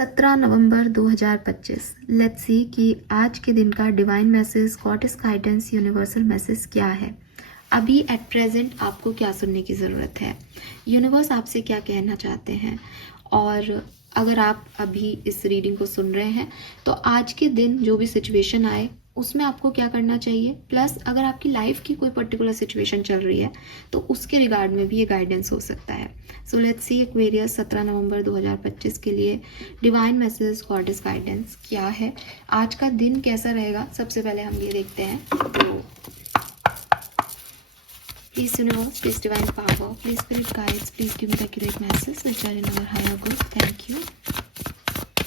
17 November 2025। Let's see कि आज के दिन का divine message, goddess guidance, universal message क्या है। अभी एट प्रेजेंट आपको क्या सुनने की ज़रूरत है, यूनिवर्स आपसे क्या कहना चाहते हैं। और अगर आप अभी इस रीडिंग को सुन रहे हैं तो आज के दिन जो भी सिचुएशन आए उसमें आपको क्या करना चाहिए, प्लस अगर आपकी लाइफ की कोई पर्टिकुलर सिचुएशन चल रही है तो उसके रिगार्ड में भी ये गाइडेंस हो सकता है। सो लेट्स सी एक्वेरियस 17 नवंबर 2025 के लिए डिवाइन मैसेज, गॉडेस गाइडेंस क्या है, आज का दिन कैसा रहेगा। सबसे पहले हम ये देखते हैं। तो please universe, please divine power, please spirit guides, please give me the accurate message which are in our higher good.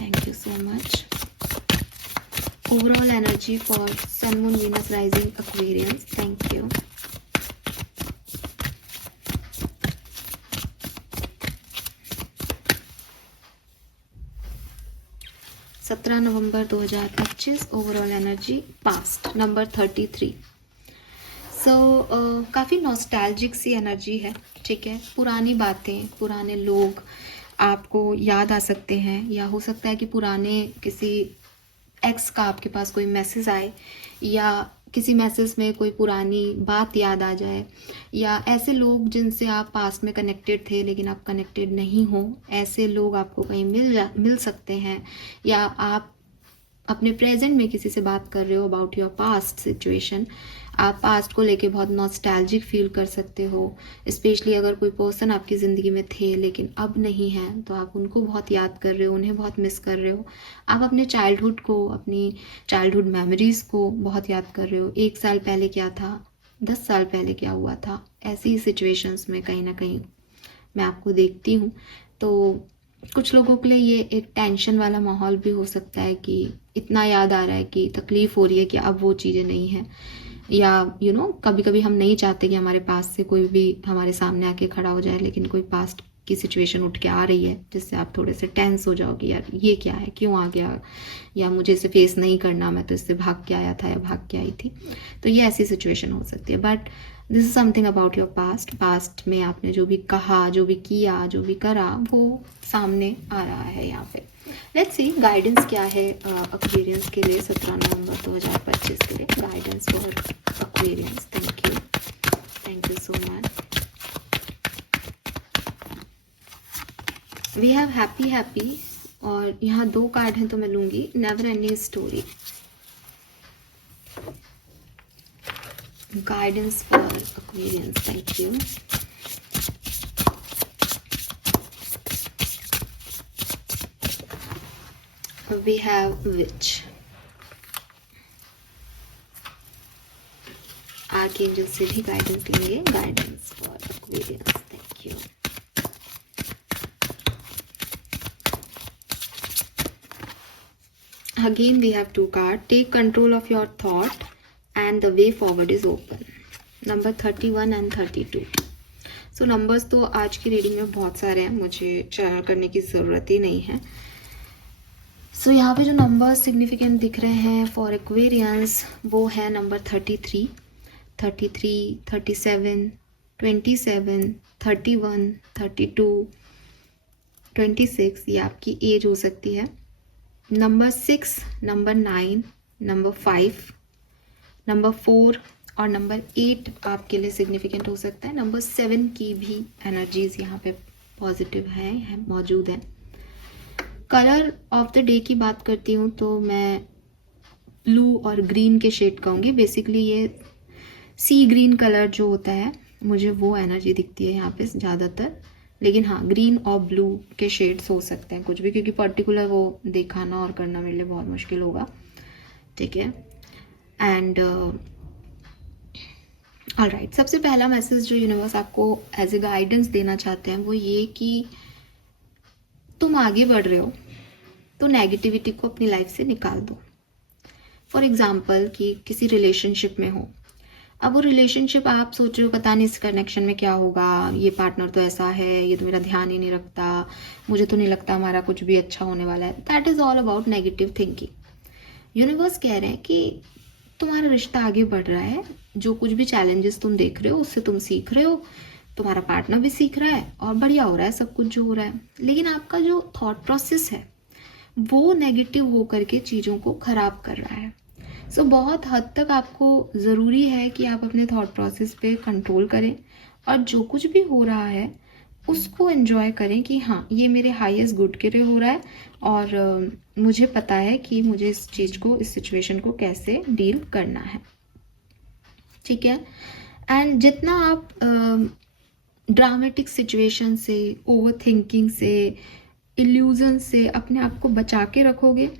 Thank you so much. Overall energy for Sun, Moon, Venus, Rising, Aquarians. Thank you. सत्रह नवंबर 2025 overall energy past number 33। सो काफ़ी nostalgic सी energy है, ठीक है। पुरानी बातें, पुराने लोग आपको याद आ सकते हैं, या हो सकता है कि पुराने किसी एक्स का आपके पास कोई मैसेज आए, या किसी मैसेज में कोई पुरानी बात याद आ जाए, या ऐसे लोग जिनसे आप पास्ट में कनेक्टेड थे लेकिन आप कनेक्टेड नहीं हो, ऐसे लोग आपको कहीं मिल सकते हैं। या आप अपने प्रेजेंट में किसी से बात कर रहे हो अबाउट योर पास्ट सिचुएशन, आप पास्ट को लेके बहुत नॉस्टैल्जिक फील कर सकते हो। स्पेशली अगर कोई पर्सन आपकी ज़िंदगी में थे लेकिन अब नहीं है तो आप उनको बहुत याद कर रहे हो, उन्हें बहुत मिस कर रहे हो। आप अपने चाइल्डहुड को, अपनी चाइल्डहुड मेमोरीज़ को बहुत याद कर रहे हो। 1 साल पहले क्या था, 10 साल पहले क्या हुआ था, ऐसी सिचुएशंस में कहीं ना कहीं मैं आपको देखती हूँ। तो कुछ लोगों के लिए ये एक टेंशन वाला माहौल भी हो सकता है कि इतना याद आ रहा है कि तकलीफ़ हो रही है कि अब वो चीज़ें नहीं हैं। या कभी कभी हम नहीं चाहते कि हमारे पास से कोई भी हमारे सामने आके खड़ा हो जाए, लेकिन कोई पास्ट की सिचुएशन उठ के आ रही है जिससे आप थोड़े से टेंस हो जाओगे, यार ये क्या है, क्यों आ गया, या मुझे इसे फेस नहीं करना, मैं तो इससे भाग के आया था या भाग के आई थी। तो ये ऐसी सिचुएशन हो सकती है। But this is something about your past में आपने जो भी कहा, जो भी किया, जो भी करा, वो सामने आ रहा है यहाँ पे। लेट्स सी गाइडेंस क्या है एक्वेरियंस के लिए 17 नवंबर 2025 के लिए। Guidance for Aquarians. Thank you so much. We have happy, और यहाँ 2 कार्ड हैं तो मैं लूंगी never ending story. Guidance for Aquarians. Thank you. We have witch. Archangel से भी गाइडेंस लेंगे। Guidance for Aquarians. Thank you. Again we have 2 cards. Take control of your thought and the way forward is open. Number 31 and 32. So numbers तो आज की reading में बहुत सारे हैं, मुझे शेयर करने की ज़रूरत ही नहीं है। सो यहाँ पे जो नंबर्स सिग्निफिकेंट दिख रहे हैं फॉर एक्वेरियंस वो है नंबर 33, 37, 27, 31, 32, 26, ये आपकी एज हो सकती है। नंबर 6, नंबर 9, नंबर 5, नंबर 4 और नंबर 8 आपके लिए सिग्निफिकेंट हो सकता है। नंबर 7 की भी एनर्जीज यहाँ पे पॉजिटिव है मौजूद है। कलर ऑफ द डे की बात करती हूँ तो मैं ब्लू और ग्रीन के शेड कहूँगी। बेसिकली ये सी ग्रीन कलर जो होता है, मुझे वो एनर्जी दिखती है यहाँ पे ज़्यादातर। लेकिन हाँ, ग्रीन और ब्लू के शेड्स हो सकते हैं कुछ भी, क्योंकि पर्टिकुलर वो दिखाना और करना मेरे लिए बहुत मुश्किल होगा, ठीक है। एंड ऑलराइट, सबसे पहला मैसेज जो यूनिवर्स आपको एज ए गाइडेंस देना चाहते हैं वो ये कि तुम आगे बढ़ रहे हो तो नेगेटिविटी को अपनी लाइफ से निकाल दो। फॉर एग्जाम्पल कि किसी रिलेशनशिप में हो, अब वो रिलेशनशिप आप सोच रहे हो पता नहीं इस कनेक्शन में क्या होगा, ये पार्टनर तो ऐसा है, ये तो मेरा ध्यान ही नहीं रखता, मुझे तो नहीं लगता हमारा कुछ भी अच्छा होने वाला है। That is all about negative thinking. Universe कह रहे हैं कि तुम्हारा रिश्ता आगे बढ़ रहा है, जो कुछ भी चैलेंजेस तुम देख रहे हो उससे तुम सीख रहे हो, तुम्हारा पार्टनर भी सीख रहा है और बढ़िया हो रहा है सब कुछ जो हो रहा है। लेकिन आपका जो थॉट प्रोसेस है वो नेगेटिव हो करके चीज़ों को ख़राब कर रहा है। सो बहुत हद तक आपको ज़रूरी है कि आप अपने थॉट प्रोसेस पे कंट्रोल करें और जो कुछ भी हो रहा है उसको एंजॉय करें कि हाँ, ये मेरे हाईएस्ट गुड के लिए हो रहा है और मुझे पता है कि मुझे इस चीज़ को, इस सिचुएशन को कैसे डील करना है। ठीक है। एंड जितना आप ड्रामेटिक सिचुएशन से, ओवर थिंकिंग से, इल्यूजन से अपने आप को बचा के रखोगे,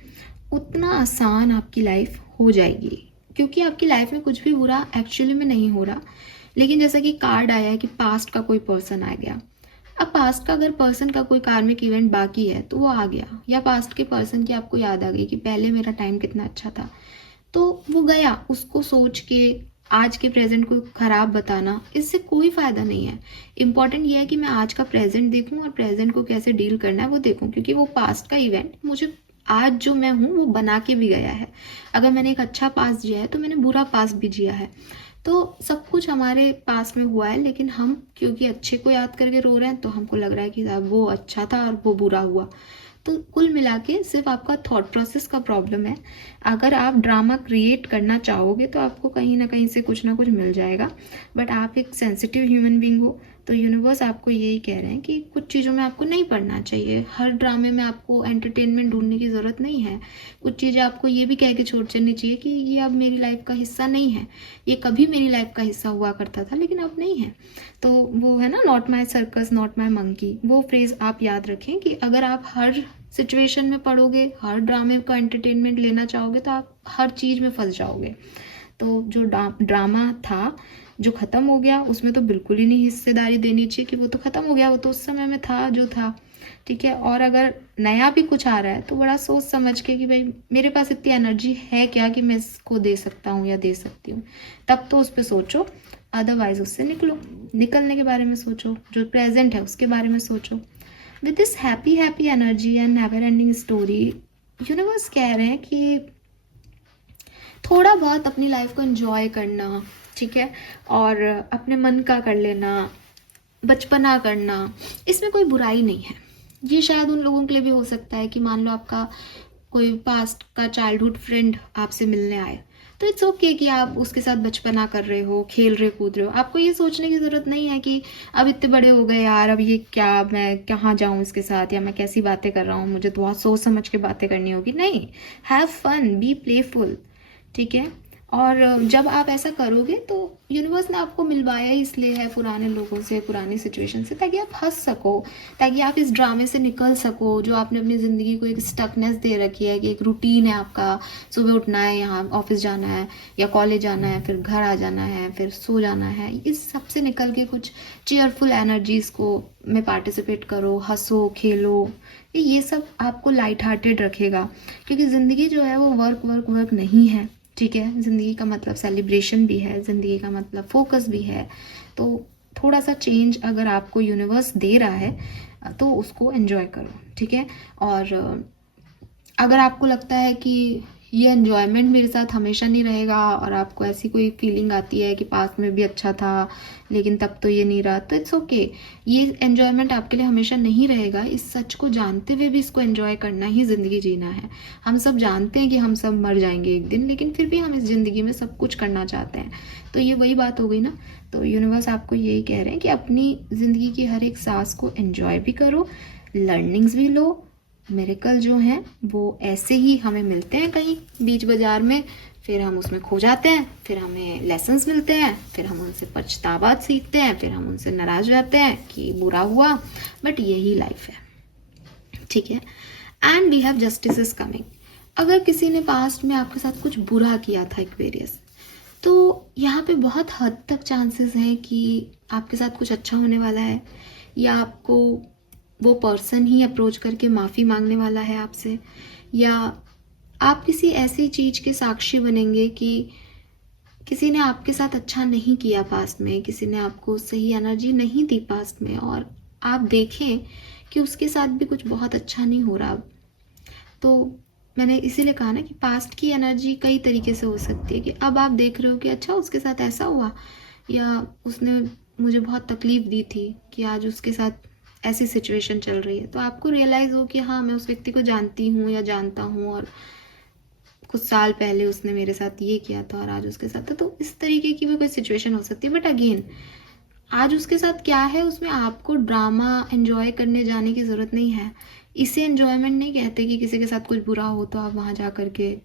उतना आसान आपकी लाइफ हो जाएगी। क्योंकि आपकी लाइफ में कुछ भी बुरा एक्चुअली में नहीं हो रहा, लेकिन जैसा कि कार्ड आया है कि पास्ट का कोई पर्सन आ गया। अब पास्ट का अगर पर्सन का कोई कार्मिक इवेंट बाकी है तो वो आ गया, या पास्ट के पर्सन की आपको याद आ गई कि पहले मेरा टाइम कितना अच्छा था, तो वो गया। उसको सोच के आज के प्रेजेंट को ख़राब बताना, इससे कोई फ़ायदा नहीं है। इम्पॉर्टेंट ये है कि मैं आज का प्रेजेंट देखूं और प्रेजेंट को कैसे डील करना है वो देखूं, क्योंकि वो पास्ट का इवेंट मुझे आज जो मैं हूँ वो बना के भी गया है। अगर मैंने एक अच्छा पास्ट जिया है तो मैंने बुरा पास्ट भी जिया है। तो सब कुछ हमारे पास में हुआ है, लेकिन हम क्योंकि अच्छे को याद करके रो रहे हैं तो हमको लग रहा है कि वो अच्छा था और वो बुरा हुआ। तो कुल मिला के सिर्फ आपका थॉट प्रोसेस का प्रॉब्लम है। अगर आप ड्रामा क्रिएट करना चाहोगे तो आपको कहीं ना कहीं से कुछ ना कुछ मिल जाएगा, बट आप एक सेंसिटिव ह्यूमन बीइंग हो, तो यूनिवर्स आपको यही कह रहे हैं कि कुछ चीज़ों में आपको नहीं पड़ना चाहिए। हर ड्रामे में आपको एंटरटेनमेंट ढूंढने की ज़रूरत नहीं है। कुछ चीज़ें आपको ये भी कह के छोड़ चलनी चाहिए कि ये अब मेरी लाइफ का हिस्सा नहीं है, ये कभी मेरी लाइफ का हिस्सा हुआ करता था लेकिन अब नहीं है। तो वो है ना, not my circus not my monkey, वो फ्रेज़ आप याद रखें कि अगर आप हर सिचुएशन में पढ़ोगे, हर ड्रामे का एंटरटेनमेंट लेना चाहोगे तो आप हर चीज़ में फंस जाओगे। तो जो ड्रामा था जो ख़त्म हो गया उसमें तो बिल्कुल ही नहीं हिस्सेदारी देनी चाहिए कि वो तो ख़त्म हो गया, वो तो उस समय में था जो था। ठीक है। और अगर नया भी कुछ आ रहा है तो बड़ा सोच समझ के कि भाई मेरे पास इतनी एनर्जी है क्या कि मैं इसको दे सकता हूँ या दे सकती हूँ, तब तो उस पर सोचो। अदरवाइज उससे निकलो, निकलने के बारे में सोचो, जो प्रेजेंट है उसके बारे में सोचो। With this happy energy and never ending story, universe कह रहे हैं कि थोड़ा बहुत अपनी लाइफ को एंजॉय करना, ठीक है, और अपने मन का कर लेना, बचपना करना, इसमें कोई बुराई नहीं है। ये शायद उन लोगों के लिए भी हो सकता है कि मान लो आपका कोई पास्ट का चाइल्डहुड फ्रेंड आपसे मिलने आए, तो इट्स ओके कि आप उसके साथ बचपना कर रहे हो, खेल रहे कूद रहे हो। आपको ये सोचने की ज़रूरत नहीं है कि अब इतने बड़े हो गए यार, अब ये क्या, मैं कहाँ जाऊँ इसके साथ, या मैं कैसी बातें कर रहा हूँ, मुझे तो बहुत सोच समझ के बातें करनी होगी। नहीं, हैव फन, बी प्लेफुल। ठीक है। और जब आप ऐसा करोगे तो यूनिवर्स ने आपको मिलवाया इसलिए है पुराने लोगों से, पुरानी सिचुएशन से, ताकि आप हंस सको, ताकि आप इस ड्रामे से निकल सको जो आपने अपनी ज़िंदगी को एक स्टकनेस दे रखी है कि एक रूटीन है आपका, सुबह उठना है, यहाँ ऑफिस जाना है या कॉलेज जाना है, फिर घर आ जाना है, फिर सो जाना है। इस सब से निकल के कुछ चेयरफुल एनर्जीज़ को में पार्टिसिपेट करो, हंसो, खेलो। ये सब आपको लाइट हार्टेड रखेगा, क्योंकि ज़िंदगी जो है वो वर्क वर्क वर्क नहीं है। ठीक है। ज़िंदगी का मतलब सेलिब्रेशन भी है, ज़िंदगी का मतलब फोकस भी है। तो थोड़ा सा चेंज अगर आपको यूनिवर्स दे रहा है तो उसको एंजॉय करो। ठीक है। और अगर आपको लगता है कि ये एन्जॉयमेंट मेरे साथ हमेशा नहीं रहेगा और आपको ऐसी कोई फीलिंग आती है कि पास्ट में भी अच्छा था लेकिन तब तो ये नहीं रहा, तो इट्स ओके। ये एन्जॉयमेंट आपके लिए हमेशा नहीं रहेगा। इस सच को जानते हुए भी इसको एन्जॉय करना ही ज़िंदगी जीना है। हम सब जानते हैं कि हम सब मर जाएंगे एक दिन, लेकिन फिर भी हम इस ज़िंदगी में सब कुछ करना चाहते हैं। तो ये वही बात हो गई ना। तो यूनिवर्स आपको यही कह रहे हैं कि अपनी ज़िंदगी की हर एक सांस को एन्जॉय भी करो, लर्निंग्स भी लो। मिरेकल जो हैं वो ऐसे ही हमें मिलते हैं कहीं बीच बाजार में, फिर हम उसमें खो जाते हैं, फिर हमें लेसन्स मिलते हैं, फिर हम उनसे पछतावा सीखते हैं, फिर हम उनसे नाराज हो जाते हैं कि बुरा हुआ, बट यही लाइफ है। ठीक है। And we have justice is coming. अगर किसी ने पास्ट में आपके साथ कुछ बुरा किया था एक्वेरियस, तो यहाँ पे बहुत हद तक चांसेस हैं कि आपके साथ कुछ अच्छा होने वाला है, या आपको वो पर्सन ही अप्रोच करके माफ़ी मांगने वाला है आपसे, या आप किसी ऐसी चीज़ के साक्षी बनेंगे कि किसी ने आपके साथ अच्छा नहीं किया पास्ट में, किसी ने आपको सही एनर्जी नहीं दी पास्ट में, और आप देखें कि उसके साथ भी कुछ बहुत अच्छा नहीं हो रहा। तो मैंने इसीलिए कहा ना कि पास्ट की एनर्जी कई तरीके से हो सकती है कि अब आप देख रहे हो कि अच्छा उसके साथ ऐसा हुआ, या उसने मुझे बहुत तकलीफ़ दी थी कि आज उसके साथ ऐसी सिचुएशन चल रही है, तो आपको रियलाइज़ हो कि हाँ मैं उस व्यक्ति को जानती हूँ या जानता हूँ और कुछ साल पहले उसने मेरे साथ ये किया था और आज उसके साथ था, तो इस तरीके की भी कोई सिचुएशन हो सकती है। बट अगेन आज उसके साथ क्या है उसमें आपको ड्रामा एंजॉय करने जाने की ज़रूरत नहीं है। इसे एंजॉयमेंट नहीं कहते कि किसी के साथ कुछ बुरा हो तो आप वहाँ जा कर के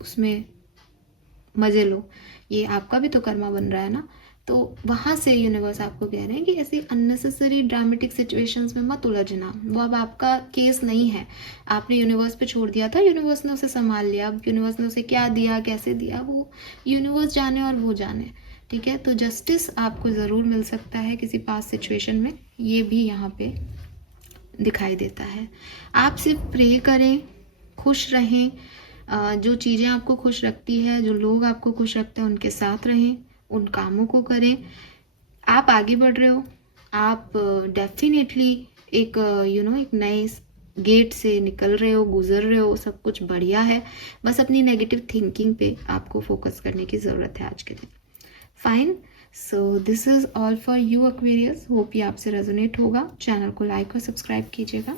उसमें मज़े लो, ये आपका भी तो कर्मा बन रहा है ना। तो वहाँ से यूनिवर्स आपको कह रहे हैं कि ऐसी अननेसेसरी ड्रामेटिक सिचुएशंस में मत उलझना, वो अब आपका केस नहीं है। आपने यूनिवर्स पे छोड़ दिया था, यूनिवर्स ने उसे संभाल लिया। अब यूनिवर्स ने उसे क्या दिया कैसे दिया वो यूनिवर्स जाने और वो जाने, ठीक है। तो जस्टिस आपको ज़रूर मिल सकता है किसी पास सिचुएशन में, ये भी यहाँ पे दिखाई देता है। आप सिर्फ प्रे करें, खुश रहें, जो चीज़ें आपको खुश रखती है, जो लोग आपको खुश रखते हैं उनके साथ रहें, उन कामों को करें। आप आगे बढ़ रहे हो, आप डेफिनेटली एक एक नए गेट से निकल रहे हो, गुजर रहे हो, सब कुछ बढ़िया है। बस अपनी नेगेटिव थिंकिंग पे आपको फोकस करने की ज़रूरत है आज के दिन। Fine, so this is all for you Aquarius. Hope ये आपसे रेजोनेट होगा। चैनल को लाइक और सब्सक्राइब कीजिएगा।